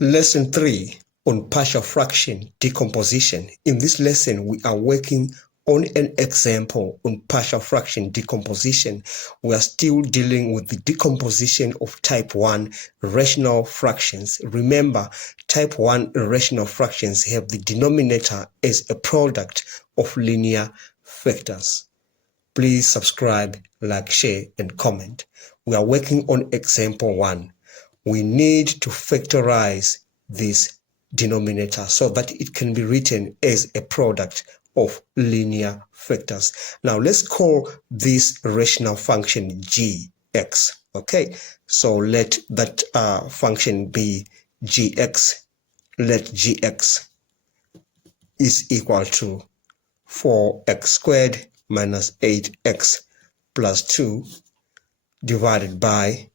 Lesson 3 on partial fraction decomposition. In this lesson, we are working on an example on partial fraction decomposition. We are still dealing with the decomposition of type 1 rational fractions. Remember, type 1 rational fractions have the denominator as a product of linear factors. Please subscribe, like, share, and comment. We are working on example 1. We need to factorize this denominator so that it can be written as a product of linear factors. Now let's call this rational function gx. Okay, so let that function be gx. Let gx is equal to 4x squared minus 8x plus 2 divided by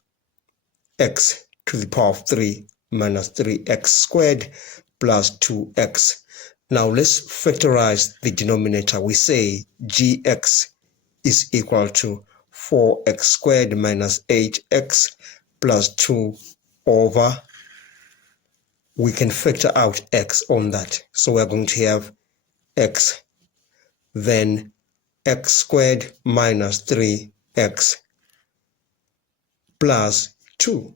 x to the power of 3 minus 3x squared plus 2x. Now let's factorize the denominator. We say gx is equal to 4x squared minus 8x plus 2 over, we can factor out x on that. So we're going to have x, then x squared minus 3x plus 2.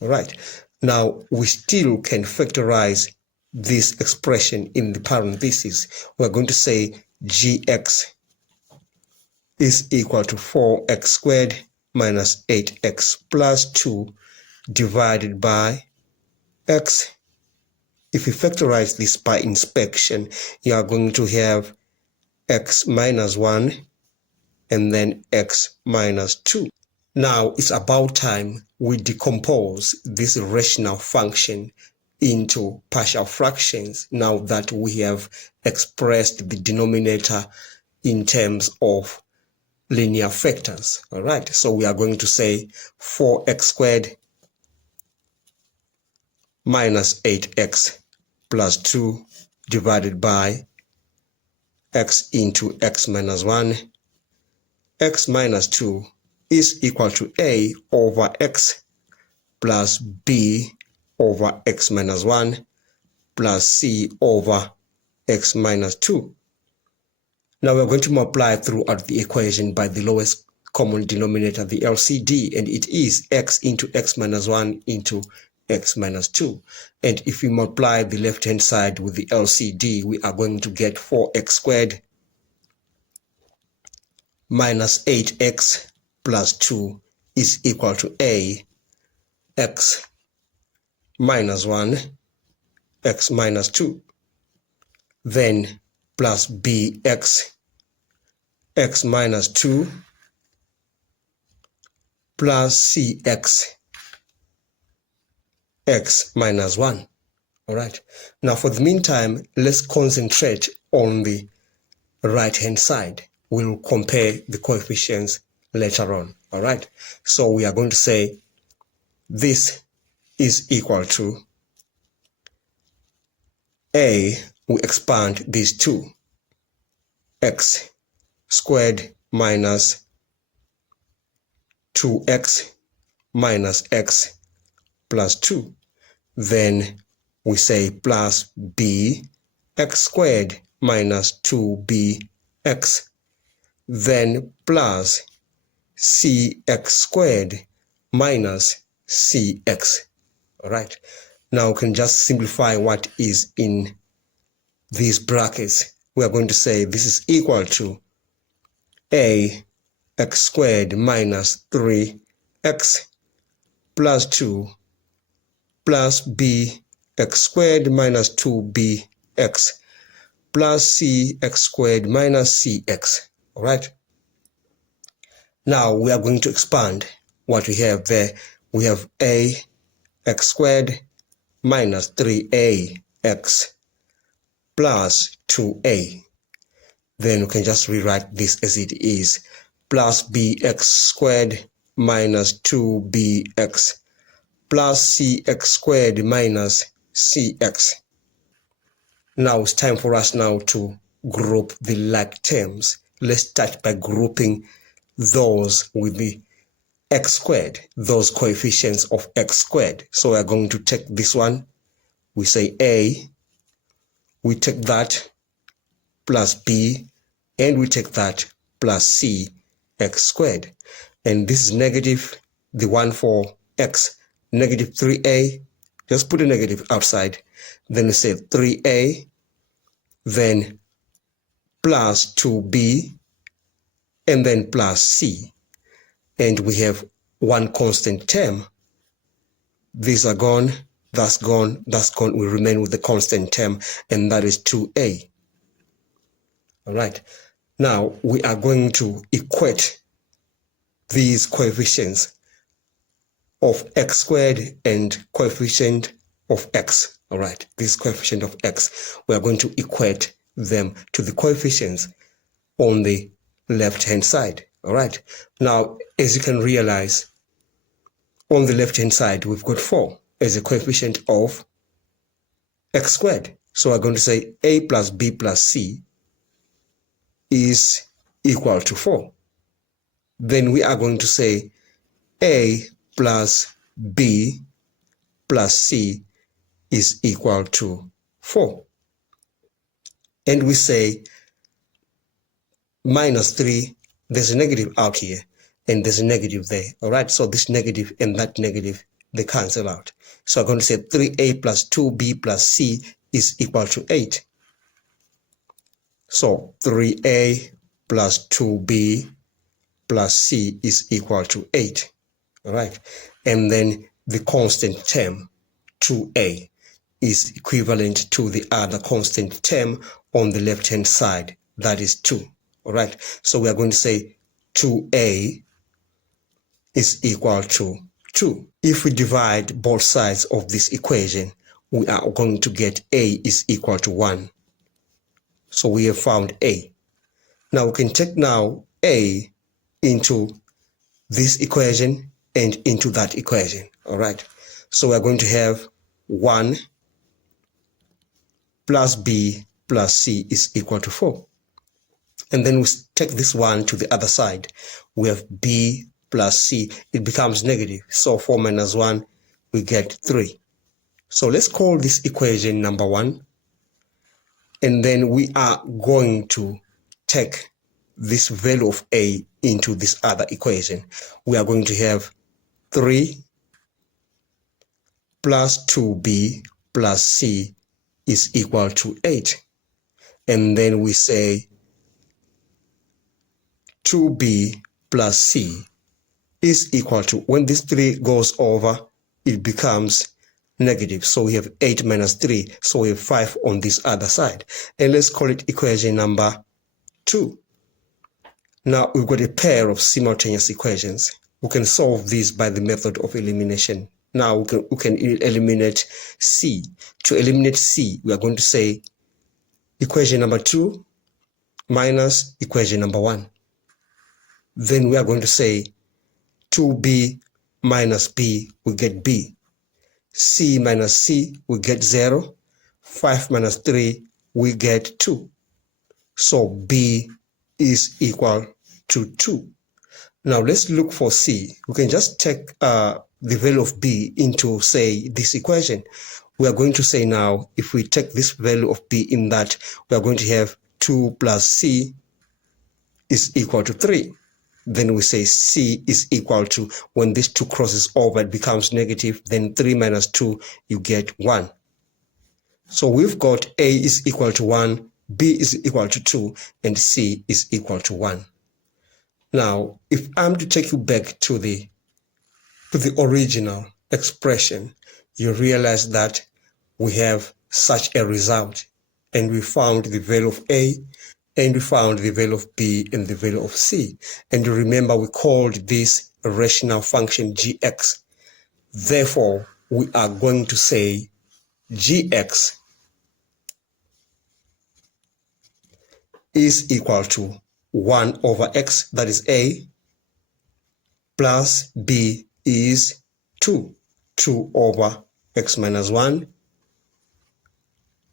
All right, now we still can factorize this expression in the parentheses. We're going to say gx is equal to 4x squared minus 8x plus 2 divided by x. If you factorize this by inspection, you are going to have x minus 1 and then x minus 2. Now it's about time we decompose this rational function into partial fractions now that we have expressed the denominator in terms of linear factors. All right, so we are going to say 4x squared minus 8x plus 2 divided by x into x minus 1. X minus 2 is equal to a over x plus b over x minus 1 plus c over x minus 2. Now we're going to multiply throughout the equation by the lowest common denominator, the LCD, and it is x into x minus 1 into x minus 2. And if we multiply the left-hand side with the LCD, we are going to get 4x squared minus 8x plus 2 is equal to a x minus 1 x minus 2, then plus bx x minus 2 plus cx x minus 1. All right, now for the meantime, let's concentrate on the right hand side. We'll compare the coefficients later on. All right, so we are going to say this is equal to a, we expand these two, x squared minus 2x minus x plus 2. Then we say plus b x squared minus 2bx, then plus cx squared minus cx. All right, now we can just simplify what is in these brackets. We are going to say this is equal to a x squared minus 3x plus 2 plus b x squared minus 2bx plus cx squared minus cx. All right, now we are going to expand what we have there. We have a x squared minus 3ax plus 2a. Then we can just rewrite this as it is, plus bx squared minus 2bx plus cx squared minus cx. Now it's time for us now to group the like terms. Let's start by grouping those with the x squared, those coefficients of x squared. So we're going to take this one, we say a, we take that plus b, and we take that plus c x squared. And this is negative, the one for x, negative 3a, just put a negative outside, then we say 3a, then plus 2b, and then plus c. And we have one constant term. These are gone, that's gone, that's gone. We remain with the constant term, and that is 2a. All right. Now we are going to equate these coefficients of x squared and coefficient of x. All right. This coefficient of x, we are going to equate them to the coefficients on the left-hand side. All right. Now, as you can realize, on the left-hand side, we've got 4 as a coefficient of x squared. So we're going to say a plus b plus c is equal to 4. Then we are going to say a plus b plus c is equal to 4. And we say minus 3, there's a negative out here, and there's a negative there. All right, so this negative and that negative, they cancel out. So I'm going to say 3a plus 2b plus c is equal to 8. So 3a plus 2b plus c is equal to 8. All right, and then the constant term 2a is equivalent to the other constant term on the left-hand side, that is 2. All right, so we are going to say 2a is equal to 2. If we divide both sides of this equation, we are going to get a is equal to 1. So we have found a. Now we can take now a into this equation and into that equation. All right, so we're going to have 1 plus b plus c is equal to 4. And then we take this one to the other side. We have b plus c. It becomes negative. So 4 minus 1, we get 3. So let's call this equation number 1. And then we are going to take this value of a into this other equation. We are going to have 3 plus 2b plus c is equal to 8. And then we say 2b plus c is equal to, when this 3 goes over, it becomes negative. So we have 8 minus 3. So we have 5 on this other side. And let's call it equation number 2. Now we've got a pair of simultaneous equations. We can solve this by the method of elimination. Now we can eliminate c. To eliminate c, we are going to say equation number 2 minus equation number 1. Then we are going to say 2b minus b, we get b. C minus c, we get 0. 5 minus 3, we get 2. So b is equal to 2. Now let's look for c. We can just take the value of b into, say, this equation. We are going to say now, if we take this value of b in that, we are going to have 2 plus c is equal to 3. Then we say c is equal to, when this 2 crosses over, it becomes negative. Then 3 minus 2, you get 1. So we've got a is equal to 1, b is equal to 2, and c is equal to 1. Now, if I'm to take you back to the original expression, you realize that we have such a result, and we found the value of a, and we found the value of b and the value of c. And you remember we called this a rational function gx. Therefore, we are going to say gx is equal to 1 over x, that is a, plus b is 2 over x minus 1,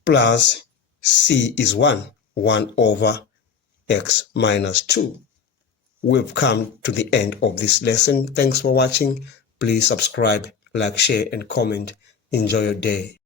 plus c is 1 over x minus 2. we've come to the end of this lesson. Thanks for watching. Please subscribe, like, share, and comment. Enjoy your day.